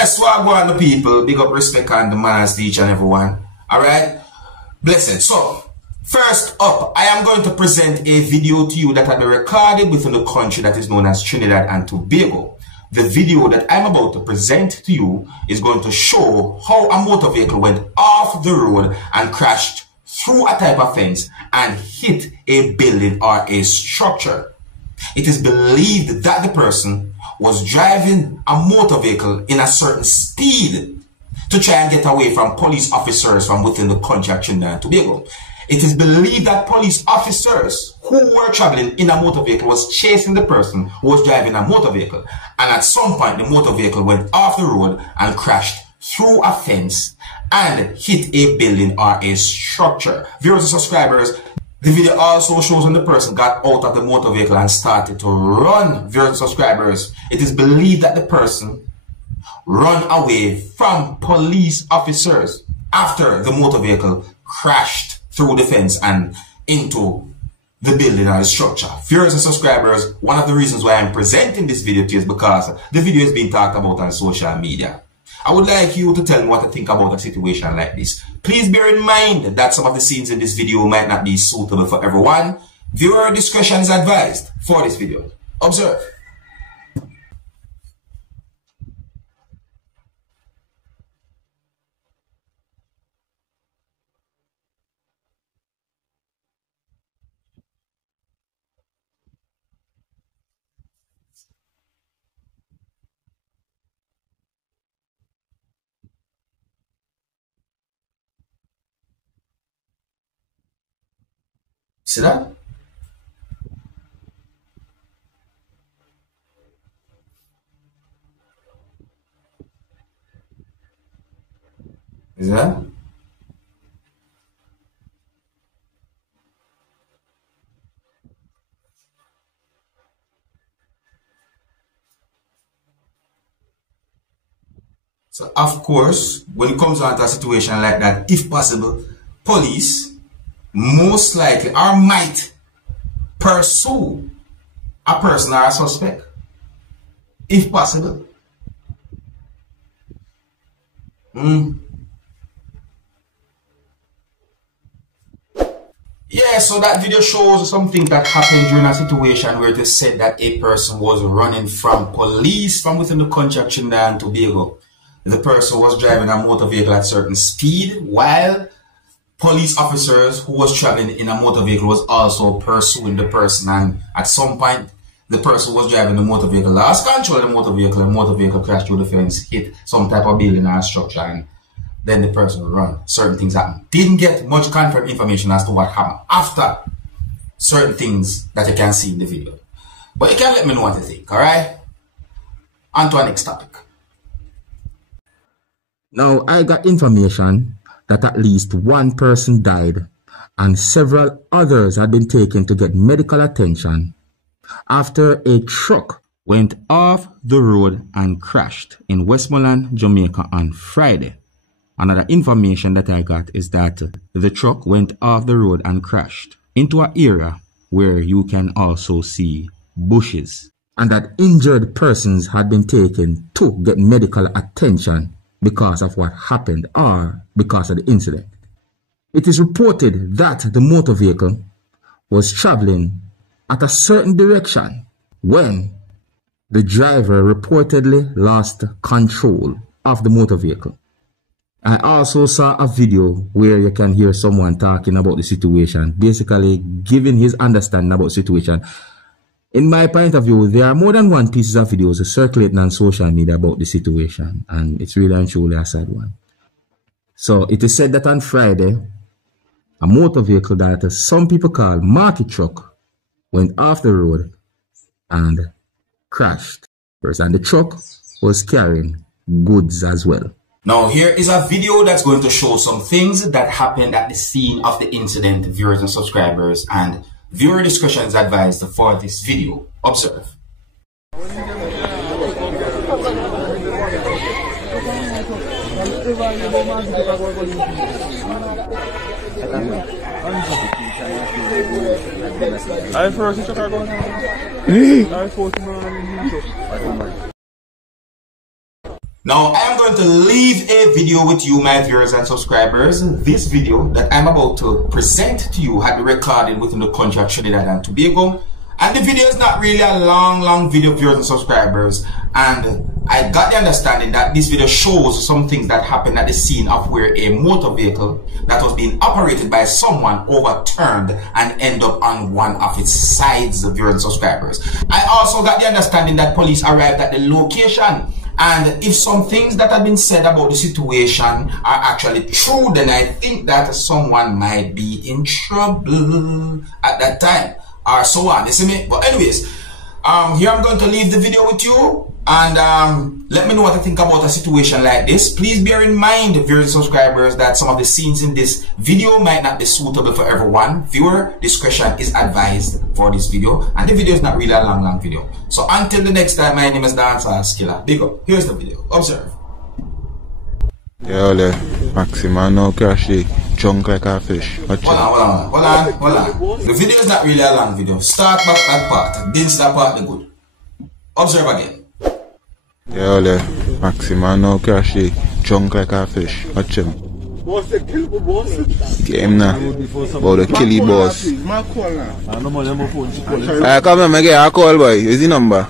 Yes, what go on the people? Big up, respect, and the manners to each and everyone. Alright? Blessed. So, first up, I am going to present a video to you that had been recorded within the country that is known as Trinidad and Tobago. The video that I'm about to present to you is going to show how a motor vehicle went off the road and crashed through a type of fence and hit a building or a structure. It is believed that the person was driving a motor vehicle in a certain speed to try and get away from police officers from within the country of Trinidad and Tobago. It is believed that police officers who were traveling in a motor vehicle was chasing the person who was driving a motor vehicle. And at some point, the motor vehicle went off the road and crashed through a fence and hit a building or a structure. Viewers and subscribers, the video also shows when the person got out of the motor vehicle and started to run. Viewers and subscribers, it is believed that the person ran away from police officers after the motor vehicle crashed through the fence and into the building or the structure. Viewers and subscribers, one of the reasons why I'm presenting this video to you is because the video is being talked about on social media. I would like you to tell me what to think about a situation like this. Please bear in mind that some of the scenes in this video might not be suitable for everyone. Viewer discretion is advised for this video. Observe. See that? Is that? So of course, when it comes down to a situation like that, if possible, police most likely or might pursue a person or a suspect, if possible. Yeah, so that video shows something that happened during a situation where it is said that a person was running from police from within the country of Trinidad and Tobago. The person was driving a motor vehicle at certain speed while police officers who was traveling in a motor vehicle was also pursuing the person, and at some point the person was driving the motor vehicle lost control of the motor vehicle crashed through the fence, hit some type of building or structure, and then the person run. Certain things happened. Didn't get much confirmed information as to what happened after certain things that you can see in the video. But you can let me know what you think, alright? On to our next topic. Now I got information that at least one person died and several others had been taken to get medical attention after a truck went off the road and crashed in Westmoreland, Jamaica on Friday. Another information that I got is that the truck went off the road and crashed into an area where you can also see bushes, and that injured persons had been taken to get medical attention because of what happened or because of the incident. It is reported that the motor vehicle was traveling at a certain direction when the driver reportedly lost control of the motor vehicle. I also saw a video where you can hear someone talking about the situation, basically giving his understanding about the situation. In my point of view, there are more than one pieces of videos circulating on social media about the situation, and it's really and truly a sad one. So it is said that on Friday, a motor vehicle that some people call market truck went off the road and crashed. And the truck was carrying goods as well. Now here is a video that's going to show some things that happened at the scene of the incident, viewers and subscribers, and viewer discretion is advised for this video. Observe. Now, I am going to leave a video with you, my viewers and subscribers. This video that I'm about to present to you had been recorded within the country of Trinidad and Tobago. And the video is not really a long video, viewers and subscribers. And I got the understanding that this video shows some things that happened at the scene of where a motor vehicle that was being operated by someone overturned and ended up on one of its sides, viewers and subscribers. I also got the understanding that police arrived at the location. And if some things that have been said about the situation are actually true, then I think that someone might be in trouble at that time, or so on. You see me? But anyways, here I'm going to leave the video with you, and let me know what you think about a situation like this. Please bear in mind, viewers and subscribers, that some of the scenes in this video might not be suitable for everyone. Viewer discretion is advised for this video, and the video is not really a long video. So until the next time, my name is Dancehall Skilla. Big up. Here's the video. Observe. Yeah, Maxima no crash the chunk like a fish. Hold on. The video is not really a long video. Start back that part. Didn't start part the good. Observe again. Yeah, Maxima no crash the chunk like a fish. Watch him. Game now. About the killy boss. Come on, I get a call, boy. Where's the number?